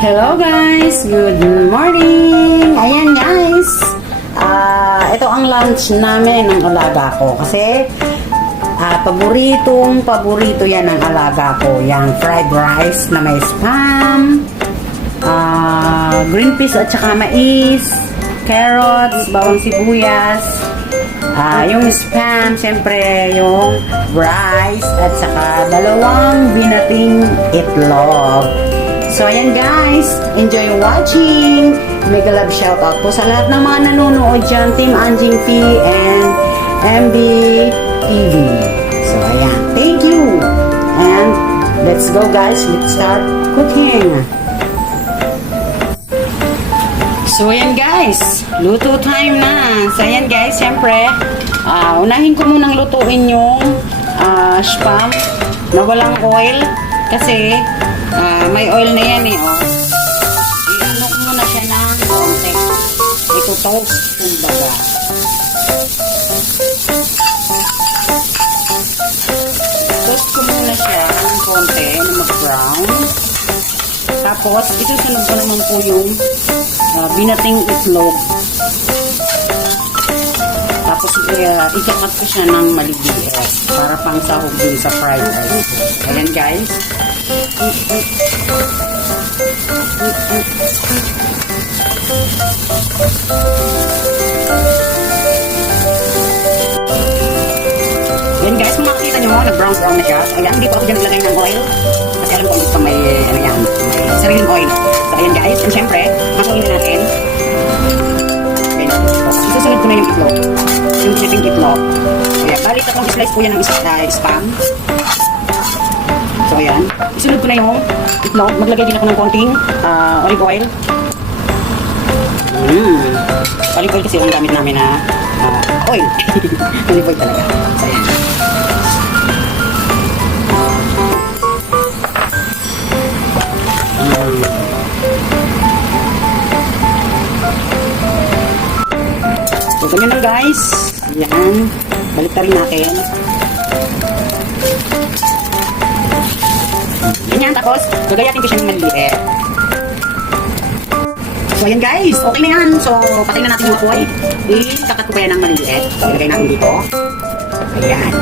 Hello guys! Good morning! Ayan guys! Ito ang lunch namin ng alaga ko. Kasi paborito yan ng alaga ko. Yang fried rice na may spam, green peas at saka mais, carrots, bawang sibuyas, yung spam, syempre yung rice at saka dalawang binating itlog. So, ayan guys, enjoy watching. Mega love shoutout po sa lahat ng mga nanonood dyan, Team Anjing P and MB TV. So, ayan, thank you. And let's go guys, let's start cooking. So, ayan guys, luto time na. So, ayan guys, syempre, unahin ko munang lutuin yung spam na walang oil. Kasi, may oil na yan oh. I-ano ko muna siya ng konti. Ito toast, kumbaga. Toast ko muna siya ng konti na mag-brown. Tapos, isusunod ko naman po yung binating itlog. Tapos, ikakat ko siya ng maliit para pang sahog din sa fried rice. Ayan guys. Ayan guys, kung makikita nyo, nag-brown na siya. Ayan, hindi po ako dyan naglagay ng oil. Kasi alam ko gusto may, may sariling oil. So ayan guys, and syempre, masunin na natin. Okay, tapos isusunod ko na yung itlog. Yung chipping itlog. Ayan, balik akong slice po yan ng spam. So ayan, isunod ko na yung itlog. Maglagay din ako ng konting olive oil. Olive oil kasi yung gamit namin na oil. Olive oil talaga. So ayan. So ganyan lang guys. Ayan. Balik na rin natin. Ganyan, tapos gagayatin ko siya ng maliliit. So ayan guys, okay na yan. So patay na natin yung apoy. Ikakat ko pa yan ng maliliit. So ilagay natin dito. Ayan.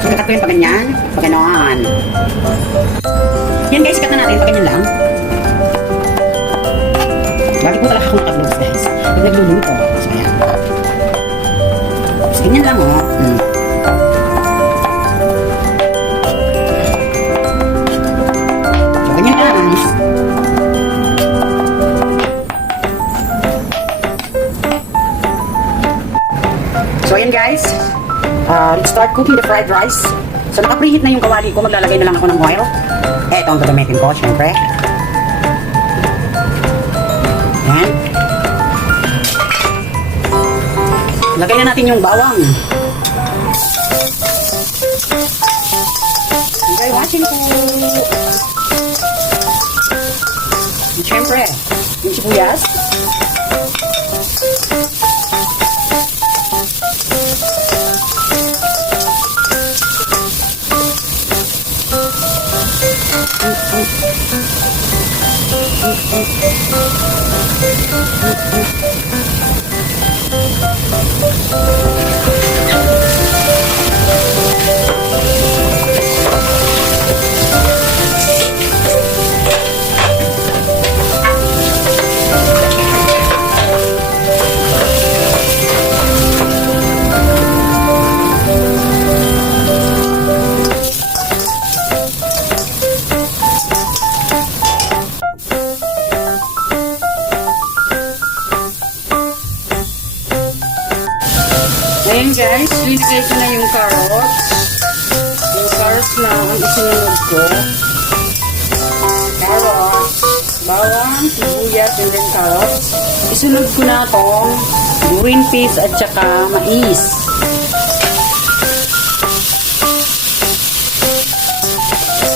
Ikakat ko yan pa ganyan. Pa ganon. Yan guys, ikat na natin pa ganyan lang. Bakit po talaga akong naka-vlogs guys? Pag nagluluto. So ayan. So ganyan lang oh. So ayan guys, let's start cooking the fried rice. So naka-preheat na yung kawali ko, maglalagay na lang ako ng oil. Eto ang gagamitin ko, syempre. Ayan. Lagay na natin yung bawang. Enjoy watching po. And syempre, yung sibuyas. Ayan guys, linagay ko na yung carrots. Yung carrots na ang isinunod ko. Carrots, bawang, sibuyas, and then carrots. Isunod ko na itong green peas at saka mais.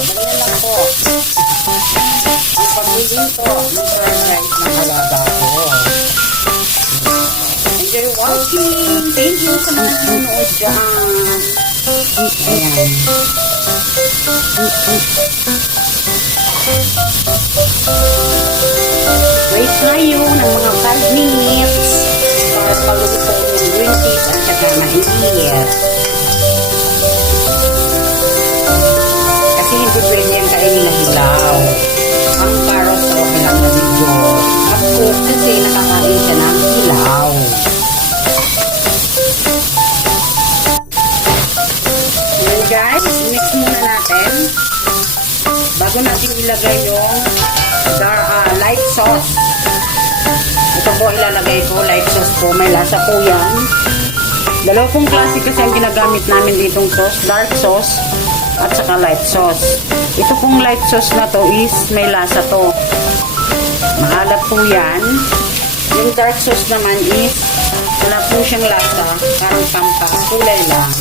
Ganyan lang po. Ang pagluluto ng fried rice ng alaga ko. Enjoy watching. Thank you sa mga nanonood dyan. Ayan. tayo ng mga 5 minutes para maluto yung green peas at saka mais. Kasi hindi pwede yan kainin na hilaw. Ang carrots okay lang na medyo hapok kasi nakakain siya ng hilaw. Ngayon guys, mix muna natin bago natin ilagay yung light sauce. Ito po ilalagay ko, light sauce po. May lasa po yan. Dalawa pong klase kasi ang ginagamit namin ditong sauce, dark sauce at saka light sauce. Ito pong light sauce na to is may lasa to. Maalat po yan. Yung dark sauce naman is wala po siyang lasa. Parang pampas. Kulay lang.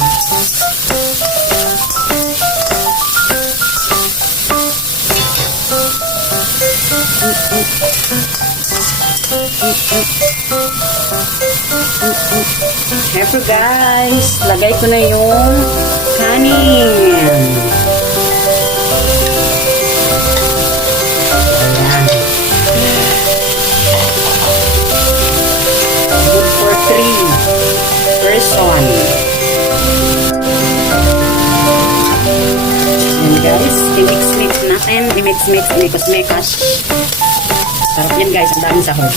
Siyempre guys, lagay ko na yung kanin. Ayan. Good for 3 person. Ayan guys, i-mix-mix natin. I-mix-mix, mekos-mekas. Sarap yan guys, ang daming sahog.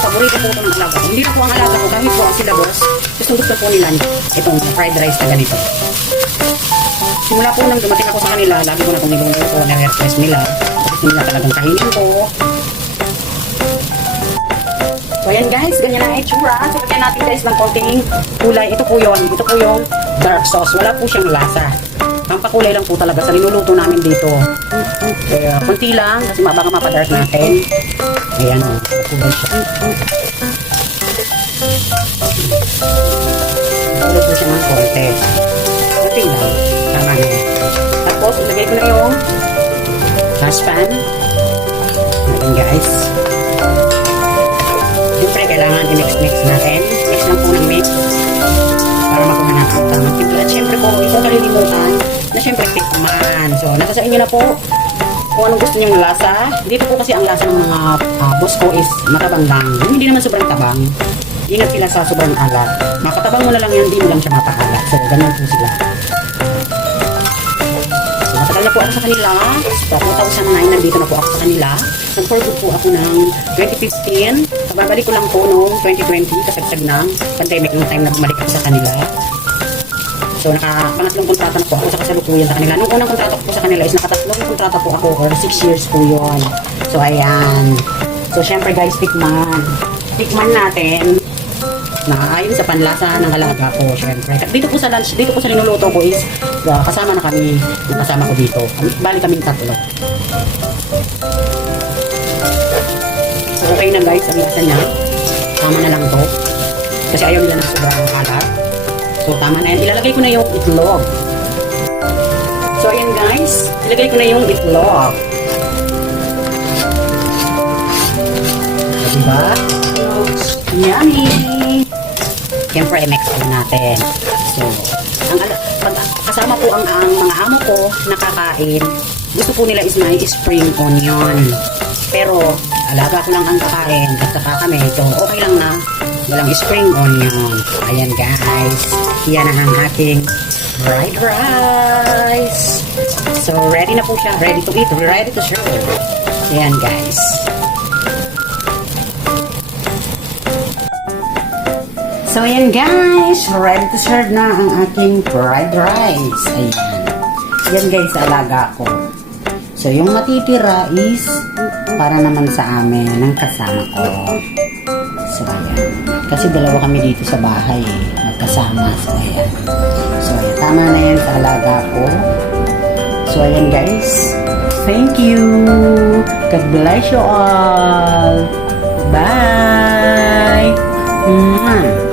Paborito po ito ng alaga. Hindi na po ang alaga ko, kahit po ang sila boss. Gusto po nila itong fried rice na ganito. Simula po nang dumating ako sa kanila, lagi ko na itong nilunggo ko, na-request nila. Gusto nila talagang kainin ko. So ayan guys, ganyan ang itsura. So lagyan natin guys ng konting kulay. Ito po yun. Ito po yung dark sauce. Wala po siyang lasa. Pampakulay lang po talaga sa niluluto namin dito. Kaya konti lang kasi baka mapadark natin. Ayan o. Kulay siya. Kulay po siya ng konti. Konti lang. Tama na. Tapos ilagay ko na yung huspan. Ayan guys. Siyempre, kailangan i-mix-mix natin. Mix lang po ng mix. Para makuha natin ang tamang timpla. At siyempre po, hindi ko kalilimutan na siyempre tikman. So, nasa sa inyo na po kung anong gusto niyong lasa. Dito po kasi ang lasa ng mga boss ko is matabang lang. Hindi naman sobrang tabang. Ingat sila sa sobrang alat. Mapatabang mo na lang yan, hindi mo lang siya mapaalat. So, ganyan po sila. So, matagal na po ako sa kanila. So, 2009, nandito na po ako sa kanila. Nag-forgood po ako ng 2015. Babalik ko lang po noong 2020 kasagtag ng pandemic noong time na bumalik ako sa kanila. So pangatlong kontrata na po ako sa kasalukuyan sa kanila. Nung unang kontrata ko po sa kanila is nakatatlong kontrata po ako or 6 years po yun. So ayan. So syempre guys, tikman. Tikman natin na ayon sa panlasa ng alaga ko syempre. Dito po sa lunch, dito po sa linuluto ko is kasama na kami. Yung kasama ko dito. Bali kaming tatlo. So, okay na guys, ang lasa niya. Tama na lang to. Kasi ayaw nila ng sobrang alat. So, tama na yan. Ilalagay ko na yung itlog. So, ayan guys. Ilagay ko na yung itlog. So, diba? Yummy! Siyempre, i-mix ko natin. So, kasama po ang mga amo ko nakakain. Gusto po nila is may spring onion. Pero, alaga ko lang ang kakain at saka kami. So, okay lang na walang spring onion. Ayan guys. Yan ang ating fried rice. So, ready na po siya. Ready to eat. Ready to serve. Ayan guys. So, ayan guys. Ready to serve na ang ating fried rice. Ayan. Yan guys, alaga ko. So, yung matitira is para naman sa amin ng kasama ko. So, ayan. Kasi dalawa kami dito sa bahay eh. Magkasama. So, ayan. So, ayan. Tama na yan sa alaga ko. So, ayan guys. Thank you. God bless you all. Bye. Mwah.